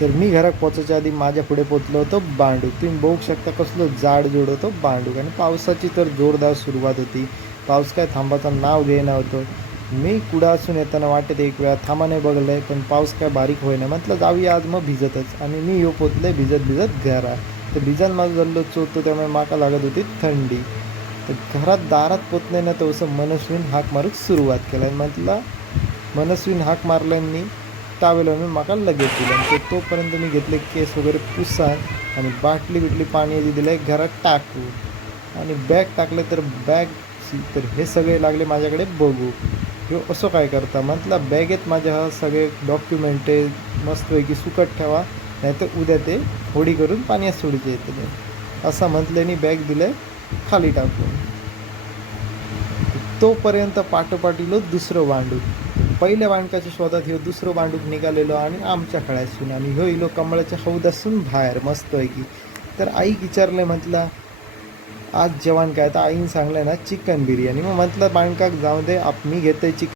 तर मी घरात पोचायच्या आधी माझ्या पुढे पोचलो होतो बांडूक तुम्ही बघू शकता कसलो जाड जोड होतो बांडूक आणि पावसाची तर जोरदार सुरुवात होती. पाऊस काय थांबाचं नाव घेणं होतं. मी कुडा असून येताना वाटत एक वेळा थांबाने बघलं बघलंय पण पाऊस काय बारीक होईना. म्हटलं जाऊया आज मग भिजतच. आणि मी येऊ पोचले भिजत भिजत घरा तर भिजत माझं जल्लो चोतो त्यामुळे माका लागत होती थंडी. तर घरात दारात पोतले ना तर असं मनस्वीन हाक मारूक सुरुवात केला म्हटलं मनस्वीन हाक मारल्यांनी टावेलो मी माका लगेच दिलं. आणि ते तोपर्यंत मी घेतले केस वगैरे पुसान आणि बाटली बिटली पाणी दिले घरात टाकू. आणि बॅग टाकले तर बॅग तर हे सगळे लागले माझ्याकडे बघू. किंवा असं काय करता? म्हटलं बॅगेत माझ्या हा सगळे डॉक्युमेंट मस्तपैकी सुकट ठेवा नाहीतर उद्या ते होडी करून पाण्यात सोडीचे येते असं म्हटल्याने बॅग दिले खाली टाकून. तोपर्यंत पाठोपाठीलो दुसरं वांडूक पहिल्या बांडकाच्या शोधात ह्यो दुसरं बांडूक निघालेलो आणि आमच्या खळ्यासून आणि ह्यो इलो कमळाच्या हौदासून बाहेर की तर आईक विचारलं म्हटलं आज जेवण काय? तर आईने सांगलं ना चिकन बिर्याणी. मग म्हटलं बांडकाक जाऊ दे आप मी घेतोय चिकन.